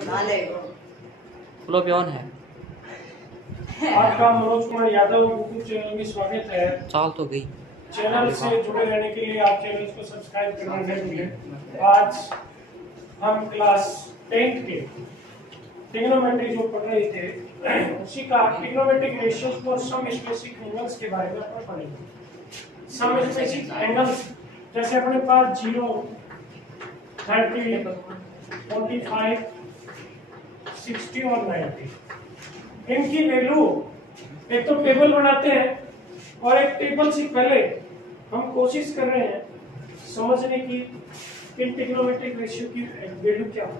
Flow पे on है। आपका मनोज कुमार यादव यूट्यूब चैनल में स्वागत है। चाल तो गई। चैनल से जुड़े रहने के लिए आप चैनल को सब्सक्राइब करना जरूरी है। आज हम क्लास 10 के ट्रिग्नोमेट्री जो पढ़ रहे थे उसी का trigonometric ratios for some specific angles के बारे में अपन पढ़ेंगे। सम स्पेसिफिक एंगल्स जैसे अपने पास 0, 30, 45, 60 और 90, इनकी वैल्यू एक तो टेबल बनाते हैं और एक टेबल से पहले हम कोशिश कर रहे हैं समझने की इन ट्रिग्नोमेट्रिक रेशियो की वैल्यू क्या है।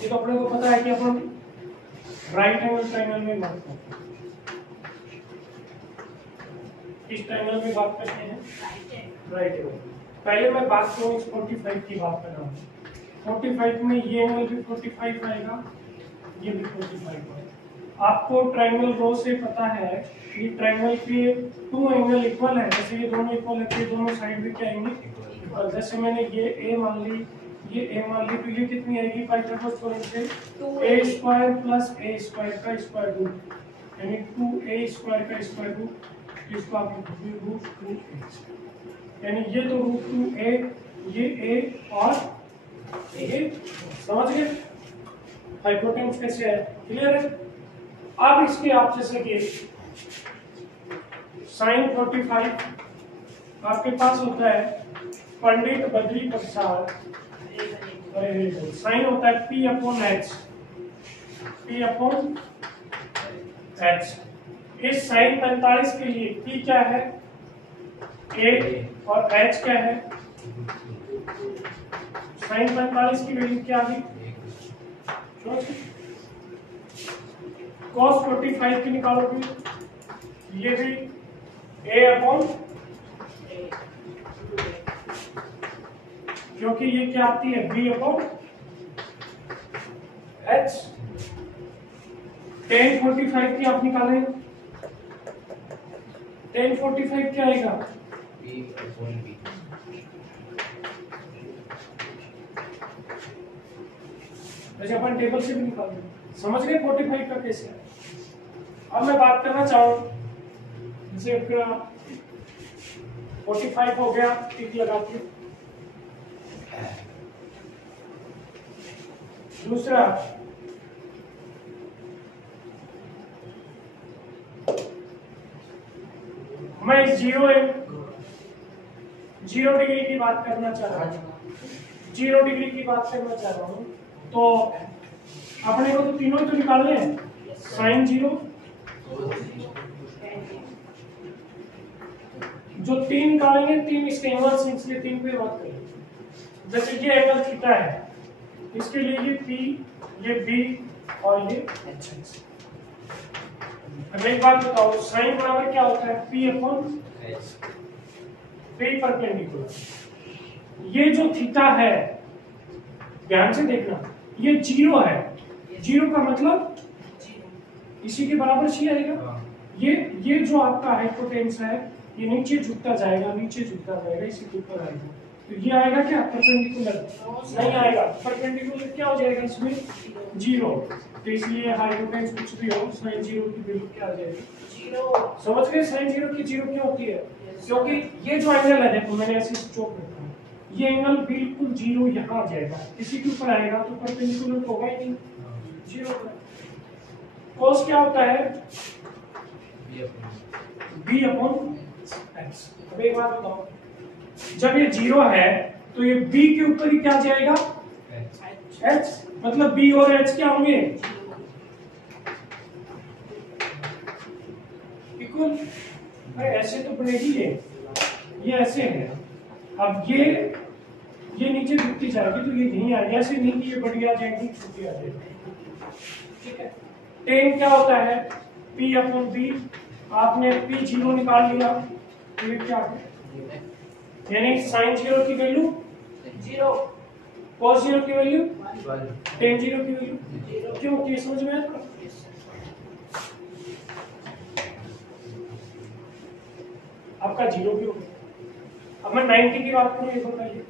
ये तो अपने को पता है कि अपन राइट एंगल ट्रायंगल में बात करते हैं। किस ट्रायंगल में बात करते हैं? Right angle. पहले मैं बात करूं इस 45 की बात कर रहा हूं। 45 में ये एंगल भी 45 आएगा, ये भी 45 आएगा। आपको ट्रायंगल रो से पता है कि ट्रायंगल के 2 एंगल इक्वल है। जैसे ये दोनों इक्वल है तो दोनों साइड भी क्या आएंगे? इक्वल। जैसे मैंने ये a मान ली, ये a मान ली, तो ये कितनी आएगी पाइथागोरस थ्योरम से? a square plus a square का स्क्वायर रूट, यानी 2a स्क्वायर का स्क्वायर रूट, इसको आप लिखोगे रूट 2a, यानी ये तो रूट 2a, ये a और a। समझ गए हाइपोटेन्यूज कैसे है? क्लियर है? अब इसके आप जैसे कि साइन 45 आपके पास होता है पंडित बद्री प्रसाद, साइन होता है P upon H, P upon H। इस साइन 45 के लिए P क्या है? A और H क्या है? साइन 45 की वैल्यू क्या आ गई? cos 45 की निकालोगे, ये भी a अपॉन, क्योंकि ये क्या आती है b अपॉन h। tan 45 की आप निकालें, tan 45 क्या आएगा? b upon b। वैसे अपन टेबल से भी निकाल देंगे। समझ गए 45 का कैसे है? अब मैं बात करना चाहूँ, जैसे 45 हो गया, टिक लगा के। दूसरा मैं 0 डिग्री की बात करना चाह रहा हूँ, 0 डिग्री की बात करना चाह रहा हूँ, तो अपने को तो तीनों ही तो निकालने हैं। साइन 0, जो 3 निकालेंगे 3 इसके इनवर्स, इसलिए 3 पे बात करेंगे। जैसे ये एंगल थीटा है, इसके लिए ये P, ये B और ये H। अब एक बात बताओ, साइन बराबर क्या होता है? P upon H, P perpendicular. ये जो थीटा है, ध्यान से देखना, ये 0 है। 0 का मतलब इसी के बराबर सी आएगा। ये जो आपका हाइपोटेन्यूस है, ये नीचे झुकता जाएगा, नीचे झुकता जाएगा, इसी के ऊपर आएगा। तो ये आएगा क्या? परपेंडिकुलर नहीं आएगा। परपेंडिकुलर क्या हो जाएगा इसमें? 0। तो इसलिए हाइपोटेन्यूस कुछ भी हो, साइन 0 की वैल्यू क्या आ जाएगी? 0। समझ गए साइन 0 की 0 क्यों होती है? क्योंकि ये जो एंगल है, देखो मैंने ऐसे चौक रखा है, ये एंगल बिल्कुल 0 यहाँ आ जाएगा, इसी के ऊपर आएगा, तो परपेंडिकुलर तो होगा ही नहीं, 0 पर। cos क्या होता है? b upon x। अब एक बात बताओ, जब ये 0 है तो ये b के ऊपर ही क्या जाएगा? h। मतलब b और h क्या होंगे? इक्वल। अरे ऐसे तो बनेगी ये ऐसे है। अब ये नीचे झुकती जाएगी तो ये यहीं आएगी, ऐसे नहीं कि ये बड़ी आ जाएगी, छोटी आ जाएगी। ठीक है। tan क्या होता है? P upon B। आपने P 0 निकाल लिया तो ये क्या है? यानी साइन 0 की वैल्यू 0, cos 0 की वैल्यू 1, tan 0 की वैल्यू 0। क्यों? ये समझ में आया? आपका 0 क्यों? अब मैं 90 की बात करूं, ये बताइए,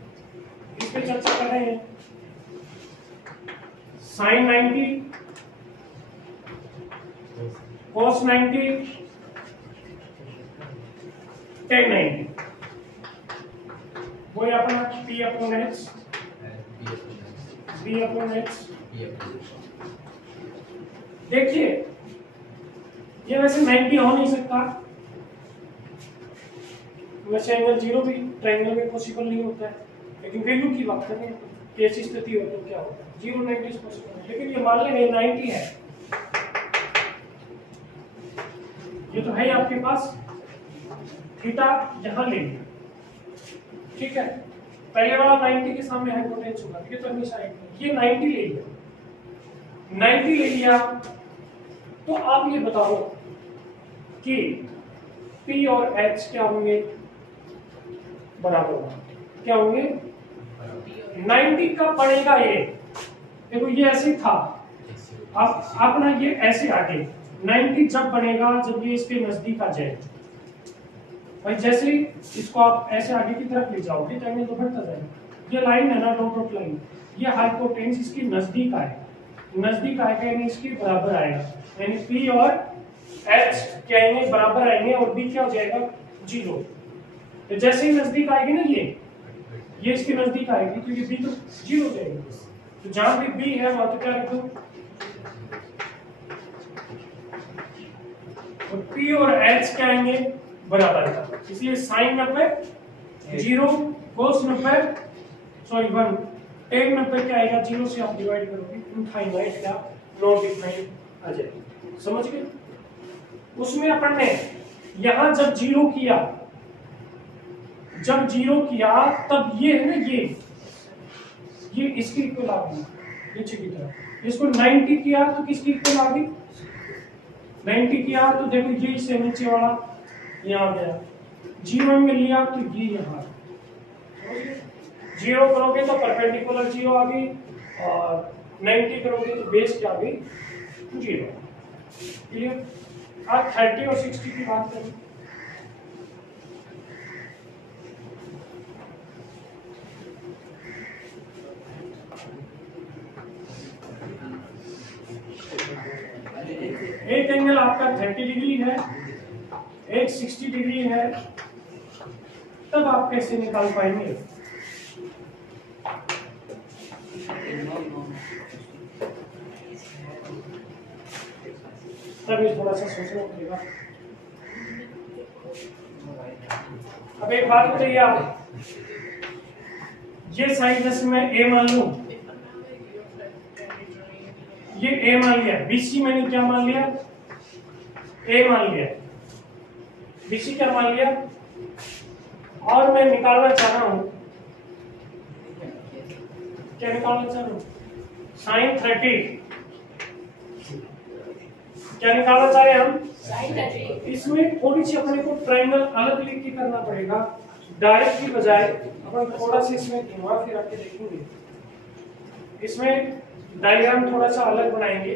इस पे चर्चा कर रहे हैं। साइन 90, cos 90, tan 90, वो अपना P upon H, B upon H। देखिए ये वैसे 90 हो नहीं सकता, वैसे एंगल 0 भी ट्रायंगल में पॉसिबल नहीं होता है, लेकिन वैल्यू की बात करें कि ऐसी स्थिति हो तो क्या होता है, 0 90 पॉसिबल है। लेकिन ये मान लें 90 है, ये तो है ही आपके पास, थीटा यहां ले लिया, ठीक है, पहले वाला 90 के सामने हाइपोटेन्यूज होगा, ये तो हमेशा ये 90 ले लिया, 90 ले लिया, तो आप ये बताओ कि P और H क्या होंगे, बराबर होंगे, क्या होंगे, 90 का पड़ेगा ये, देखो ये ऐसे था, आप ना ये ऐसे आगे 90 जब बनेगा जब ये इसके नजदीक आ जाए, भाई जैसे ही इसको आप ऐसे आगे की तरफ ले जाओगे तो एंगल तो बढ़ता जाएगा, ये लाइन है ना डॉट डॉट लाइन, ये हाइपोटेन्यूज इसकी नजदीक आएगा, नजदीक आएगा यानी इसके बराबर आएगा, यानी P और H क्या आएंगे, बराबर आएंगे, और B क्या हो जाएगा, 0। तो जैसे ही नजदीक आएगी ना ये इसके नजदीक आएगी तो ये B तो 0 हो जाएगी, तो जहां भी B है वहां तो क्या रख दो, और P और H क्या आएंगे, बराबर का, इसलिए साइन 90 0, cos 90 सॉरी 1, tan 90 क्या आएगा, 0 से आप डिवाइड करोगे इनफाइनाइट क्या नॉट डिफाइंड आ जाएगा, समझ गए। उसमें अपन ने यहां जब 0 किया, जब 0 किया तब ये है ना ये इसके इक्वल आ गई नीचे की तरफ, इसको 90 किया तो किसकी इक्वल आ गई, 90 किया तो देखो ये इससे नीचे वाला यहाँ आ गया, 0 में लिया तो ये यहाँ, 0 करोगे तो परपेंडिकुलर 0 आ गई, और 90 करोगे तो बेस क्या आ गई, 0। क्लियर। अब 30 और 60 की बात करें, एक एंगल आपका 30 डिग्री है, एक 60 डिग्री है, तब आप कैसे निकाल पाएंगे, तब ये थोड़ा सा सोचना पड़ेगा। अब एक बात बताइए आप, ये साइड जैसे मैं ए मान लूं, ये ए मान लिया, बीसी मैंने क्या मान लिया, ए मान लिया, बीसी क्या मान लिया, और मैं निकालना चाह रहा हूं, क्या निकालना चाह रहा हूं, साइन 30, क्या निकालना चाह रहे हैं हम, साइन 30। इसमें थोड़ी सी अपने को ट्रायंगल अलग लिख के करना पड़ेगा, डायरेक्ट की बजाय अपन थोड़ा सा इसमें घुमा फिरा के देखेंगे, इसमें डायग्राम थोड़ा सा अलग बनाएंगे,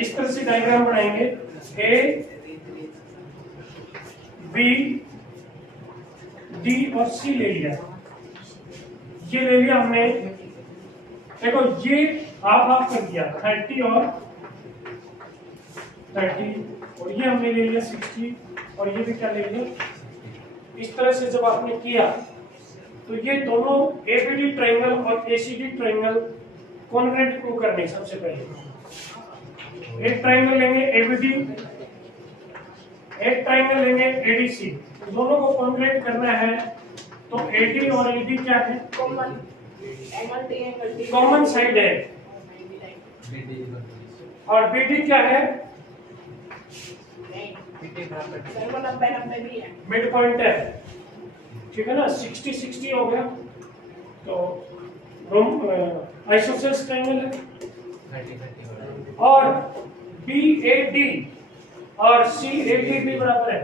इस तरह से डायग्राम बनाएंगे, ए बी डी और सी ले लिया, ये ले लिया हमने, देखो ये आप कर दिया 30 और 30, और ये हमने ले लिया 60, और ये भी क्या ले लिया, इस तरह से जब आपने किया तो ये दोनों एबीडी ट्रायंगल और एसीडी ट्रायंगल कॉन्ग्रुएंट प्रूव करने, सबसे पहले एक ट्रायंगल लेंगे एबीडी, एक ट्रायंगल लेंगे एडीसी, दोनों को कॉन्ग्रुएंट करना है, तो एडी और ईडी क्या है, कॉमन साइड है, और बीडी क्या है, मिड पॉइंट है, ठीक है ना, 60 60 हो गया, तो आइसोसेलेस ट्रायंगल है, और BAD और CAD भी बराबर है,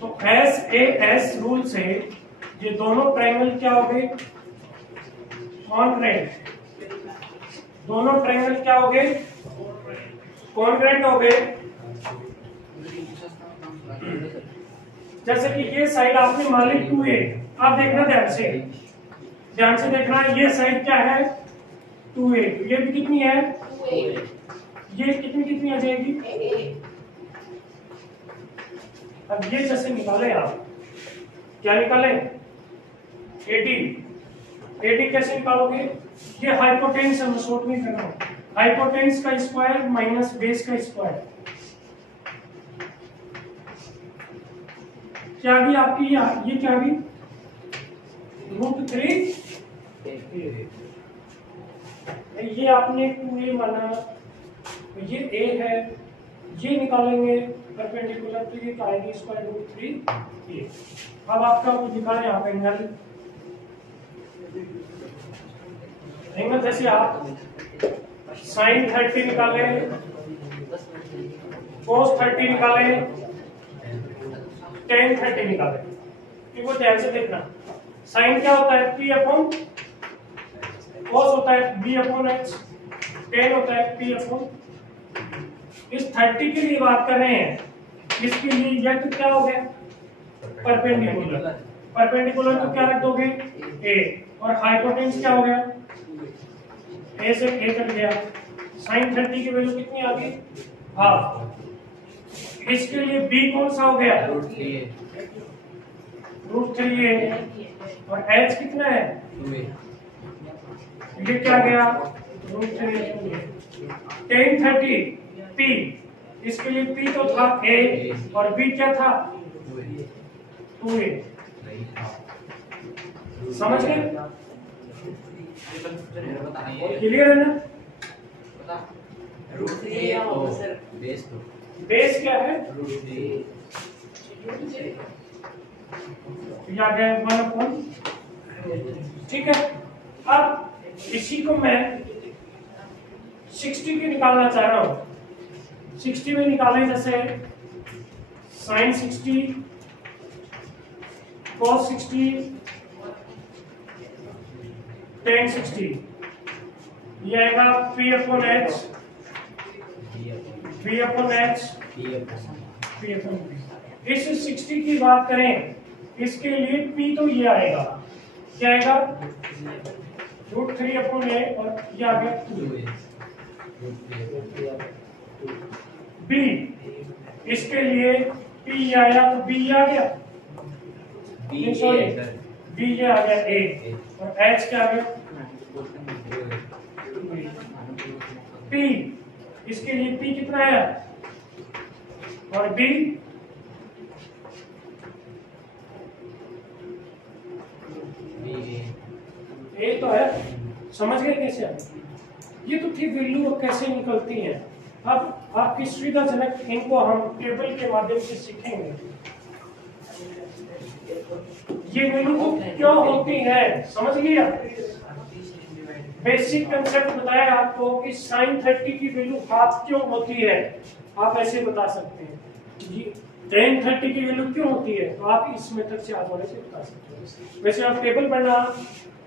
तो SAS रूल से ये दोनों ट्रायंगल क्या हो गए, कॉन्ग्रुएंट, दोनों ट्रायंगल क्या हो गए, कॉन्ग्रुएंट हो गए, जैसे कि ये साइड आपने मान ली 2a, आप देखना ध्यान से देखना, ये साइड क्या है 2a, ये भी कितनी है, ये कितनी आ जाएगी। अब ये जैसे निकाले आप, क्या निकाले, AD कैसे निकालोगे, ये हाइपोटेन्यूस है, शॉर्ट नहीं करना, हाइपोटेन्यूस का स्क्वायर माइनस बेस का स्क्वायर, क्या भी आपकी ये क्या भी √3, ये आपने 2a माना, ये a है, ये निकालेंगे परपेंडिकुलर, तो ये आएगी स्क्वायर √3a। अब आपका कुछ दिखाएं आप एंगल जैसे आप sin 30 निकाले, cos 30 निकाले, tan 30 निकाले, वो ध्यान से देखना, sin क्या होता है P/, cos होता है B/h, tan होता है P/, इस 30 के लिए बात कर रहे हैं, इसके लिए यह तो क्या हो गया परपेंडिकुलर तो क्या रख दोगे a, और हाइपोटेन्यूस क्या हो गया, a से a कट गया, sin 30 की वैल्यू कितनी आ गई, हाफ, इसके लिए b कौन सा हो गया √3a, और h कितना है, ये क्या गया √3a, tan 30 p, इसके लिए p तो था a और b क्या था 2a, समझ गए, क्लियर है ना। बेस क्या है, या गया 1/, ठीक है। अब इसी को मैं 60 की निकालना चाह रहा हूं, 60 में निकालें, जैसे sin 60, cos 60, tan 60, ये आएगा P/h, V/h, P/b। इस 60 की बात करें, इसके लिए P तो ये आएगा, क्या आएगा √3a, और ये आ गया 2a। B, इसके लिए P ये आया तो B ये आ गया, सॉरी B ये आ गया a, और H क्या आ गया P, इसके लिए P कितना है, और B a तो है, समझ गए कैसे, ये तो ठीक वैल्यू कैसे निकलती है। अब आपकी सुविधाजनक इनको हम टेबल के माध्यम से सीखेंगे, ये वैल्यू क्यों होती है, समझ लिया, बेसिक कंसेप्ट बताया आपको कि sin 30 की वैल्यू हाफ क्यों होती है, आप ऐसे बता सकते हैं, tan 30 की वैल्यू क्यों होती है, तो आप इस मेथड से आसानी से बता सकते हैं। वैसे आप टेबल पढ़ना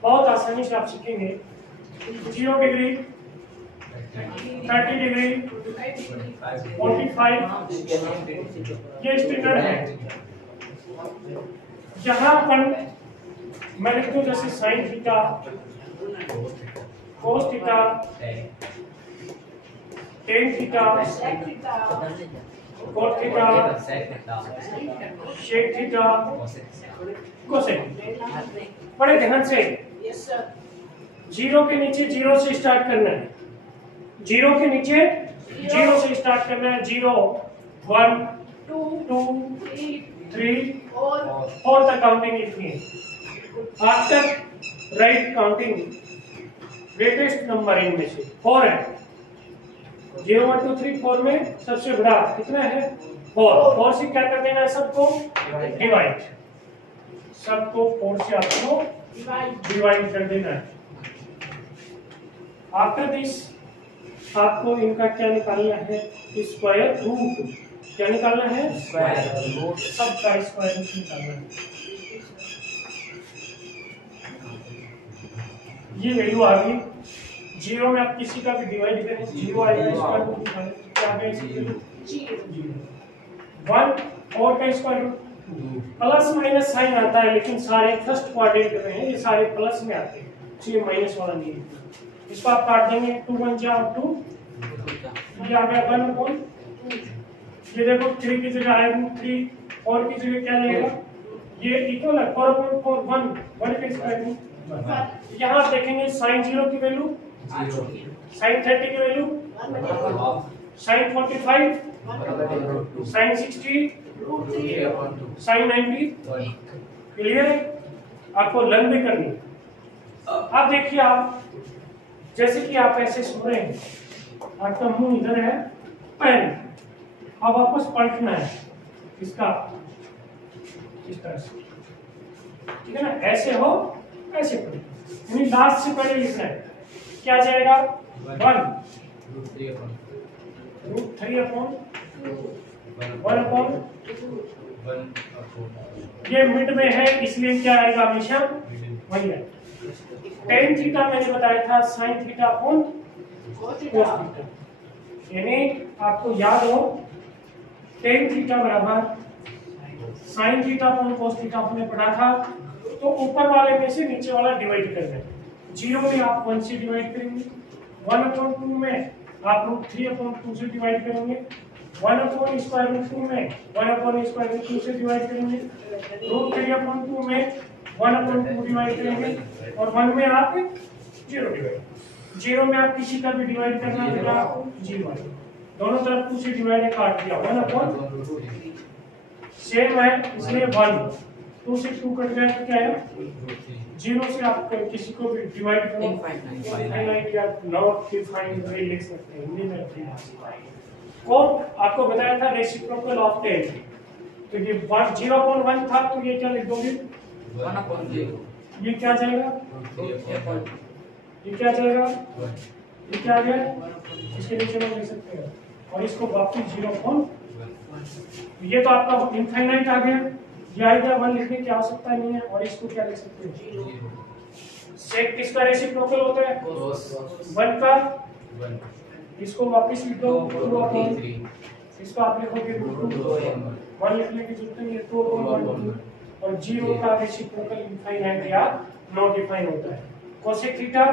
बहुत आसानी से आप सीखेंगे, 0 डिग्री, 30 डिग्री, 45, ये स्टैंडर्ड है। जहां पर मैं लिख दूं जैसे sin theta, cos theta, tan theta, cot theta, sec theta, cosec, बड़े ध्यान से, 0 के नीचे 0 से स्टार्ट करना है, 0 के नीचे 0 से स्टार्ट करना है, 0, 1, 2, 3, 4 तक काउंटिंग लिखनी है। After right counting greatest number इनमें से 4 है, 0, 1, 2, 3, 4 में सबसे बड़ा कितना है 4 से क्या कर देना है, सबको डिवाइड, सबको 4 से आपको डिवाइड कर देना है। आफ्टर दिस आपको इनका क्या निकालना है, स्क्वायर रूट, क्या निकालना है, स्क्वायर रूट, सबका स्क्वायर रूट निकालना है। ये वैल्यू आ गई, 0 में आप किसी का भी डिवाइड करें 0 आएगा, स्क्वायर रूट निकालें, क्या आ गया, 0, 1 और का square root plus minus sine आता है, लेकिन सारे फर्स्ट क्वाड्रेंट में हैं, ये सारे प्लस में आते हैं, इसलिए माइनस वाला नहीं है। इसको आप काट देंगे, 2 1 जा 2, ये आ गया 1/2। ये देखो 3 की जगह है √3, और की जगह क्या लगेगा, ये इक्वल है 4/4 1 के स्क्वायर रूट। यहाँ आप देखेंगे sin 0 की वैल्यू 0, sin 30 की value sin 45, sin 60, sin 90। Clear है? आपको लर्न भी करनी है। अब देखिए, आप जैसे कि आप ऐसे सो रहे हैं, आपका मुंह इधर है, पैन अब वापस पलटना है इसका इस तरह से, ठीक है ना, ऐसे हो ऐसे पलट, यानी लास्ट से पहले लिखना है। क्या जाएगा 1/√3/1/, ये मिड में है इसलिए क्या आएगा, हमेशा वही है। tan थीटा मैंने बताया था sin theta upon cos theta, यानी आपको याद हो tan थीटा बराबर sin theta upon cos theta आपने पढ़ा था। तो ऊपर वाले में से नीचे वाला डिवाइड करना है। 0 में आप 1 से डिवाइड करेंगे, 1/2 में आप √3/2 से डिवाइड करेंगे, 1/√2 में 1/√2 से डिवाइड करेंगे, √3/2 में 1/2 डिवाइड करेंगे, और 1 में आप 0 डिवाइड, 0 में आप किसी का भी डिवाइड करना होगा 0, दोनों तरफ 2 से डिवाइड काट दिया, 1/, सेम है इसलिए 1, 2 से 2 कट गया तो क्या है 0 से आप किसी को भी डिवाइड करो, इनफाइनाइट या नॉट डिफाइंड वे लिख सकते हैं हिंदी में। कौन आपको बताया था रेसिप्रोकल ऑफ tan, तो ये 0/1 था, तो ये क्या लिख दोगे 1/0, ये क्या जाएगा, ये क्या जाएगा, ये क्या आ गया, इसके नीचे में लिख सकते हैं, और इसको वापस 0/1, ये तो आपका इनफाइनाइट आ गया, ये आएगा 1 लिखने की आवश्यकता नहीं है, और इसको क्या लिख सकते हैं, सेक किसका रेसिप्रोकल होता है 1 का, इसको वापस लिख दो 2/3, इसको आप लिखोगे √2, 1 लिखने की जरूरत नहीं है, 2/1, और 0 का रेसिप्रोकल इनफाइनाइट या नॉट डिफाइन होता है। कोसेक थीटा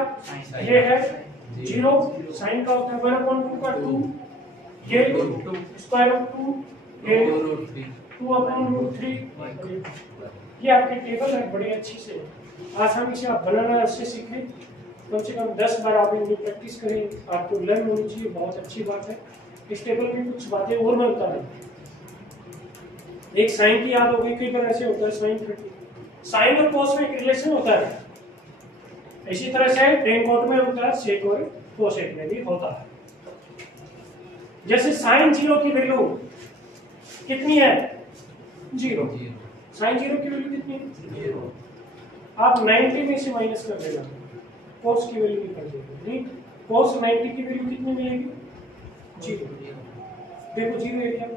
ये है 0, साइन का होता है 1/2 का 2, ये स्क्वायर रूट 2, ये 2/√3। ये आपके टेबल है, बड़ी अच्छी से आसानी से आप बनाना अच्छे सीखें, कम से कम 10 बार आप इनकी प्रैक्टिस करें, आपको लर्न होनी चाहिए, बहुत अच्छी बात है। इस टेबल में कुछ बातें और मैं बता रहा हूँ, एक साइन की याद हो गई, कई बार ऐसे होता है साइन 30, साइन और कॉस में एक रिलेशन होता है, इसी तरह से tan cot में होता है, सेक और कोसेक में भी होता है। जैसे साइन 0 की वैल्यू कितनी है 0, साइन 0 की वैल्यू कितनी है 0, आप 90 में से माइनस कर देना, कोस की वैल्यू निकल जाएगी, नहीं कोस 90 की वैल्यू कितनी मिलेगी 0, देखो 0 है क्या,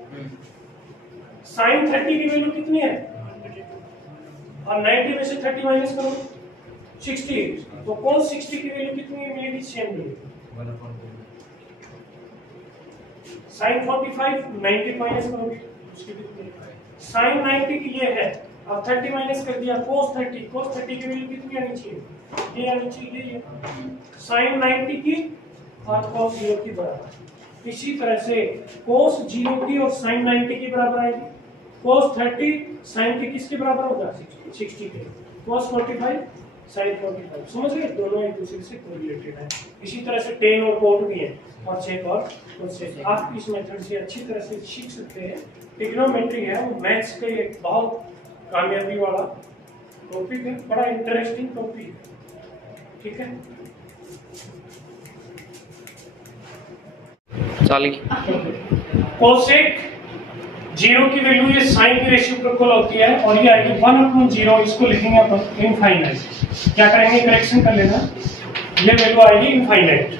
साइन 30 की वैल्यू कितनी है, और 90 में से 30 माइनस करो 60, तो cos 60 की वैल्यू कितनी मिलेगी, सेम मिलेगी, साइन 45 90 माइनस करोगे उसकी कितनी, साइन 90 की ये है, अब 30 माइनस कर दिया, cos 30 की वैल्यू कितनी आनी चाहिए, ये आनी चाहिए, ये साइन 90 की और cos 0 की बराबर। इसी तरह से cos 0 की और साइन 90 की बराबर आएगी, cos 30 साइन के किसके बराबर होगा 60 के, cos 45 साइन 45, समझ गए, दोनों एक दूसरे से कोरिलेटेड है। इसी तरह से tan और cot भी है, और sec और cosec, आप इस मेथड से अच्छी तरह से सीख सकते हैं। ट्रिग्नोमेट्री है वो मैथ्स का एक बहुत कामयाबी वाला टॉपिक है, बड़ा इंटरेस्टिंग टॉपिक है, ठीक है। कोसेक 0 की वैल्यू ये साइन की रेसिप्रोकल होती है, और ये आएगी 1/0, इसको लिखेंगे अपन इनफाइनाइट, क्या करेंगे करेक्शन कर लेना, ये वैल्यू आएगी इनफाइनाइट।